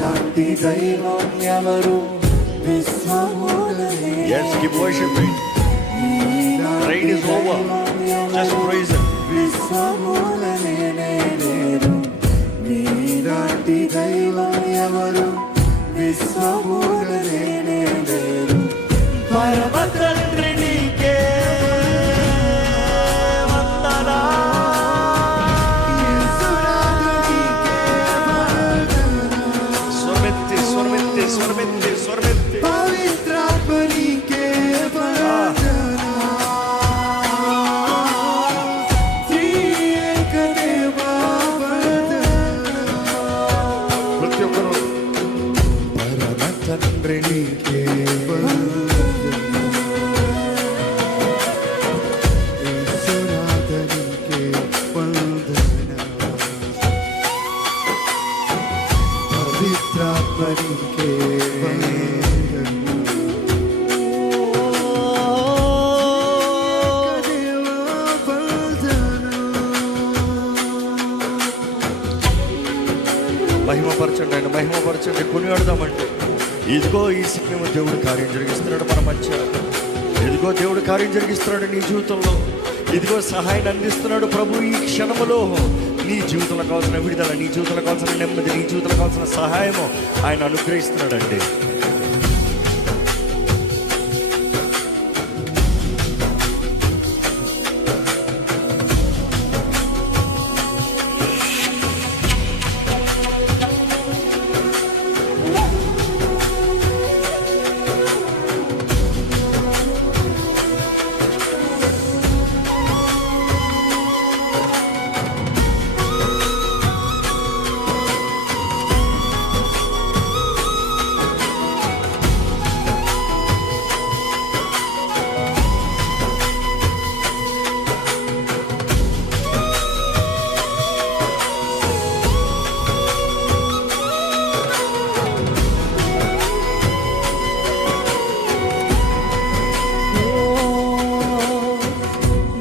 నాటి దైవం ఎవరు విశ్వములనే. Yes, keep worshiping. Rain is over. Just praise Him. విశ్వములనే లేరు. నీలాంటి దైవం ఎవరు విశ్వములనే లేరు. పరమ తండ్రి నీకే వందనాలు. స్వరమెత్తి స్వరమెత్తి స్వరమెత్తి స్వరమెత్తి. పవిత్రాత్మ నీకే ప్రతి ఒక్కరు పరమ తండ్రి నీకే పవిత్రాత్మనికే మహిమపరచండి, ఆయన మహిమపరచండి, కొనియాడదామంటే ఇదిగో ఈ సమయంలో దేవుడు కార్యం జరిగిస్తున్నాడు మన మధ్య. ఇదిగో దేవుడు కార్యం జరిగిస్తున్నాడు నీ జీవితంలో. ఇదిగో సహాయాన్ని అందిస్తున్నాడు ప్రభు ఈ క్షణములో. నీ జీవితంలో కావాల్సిన విడుదల, నీ జీవితంలో కావాల్సిన నెమ్మది, నీ జీవితంలో కావాల్సిన సహాయము ఆయన అనుగ్రహిస్తున్నాడండి.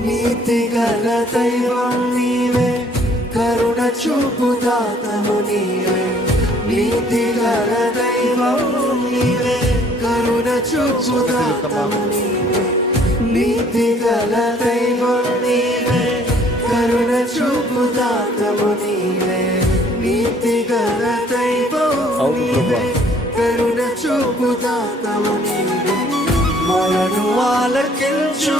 నీతిగల దైవం నీవే, కరుణ చూపు దాతము నీవే. నీతిగల దైవం నీవే, కరుణ చూపు దాతము నీవే. నీతిగల దైవం నీవే, కరుణ చూపు దాతము నీవే. నీతిగల దైవం నీవే, కరుణ చూపు దాతము నీవే. మనను ఆలకించు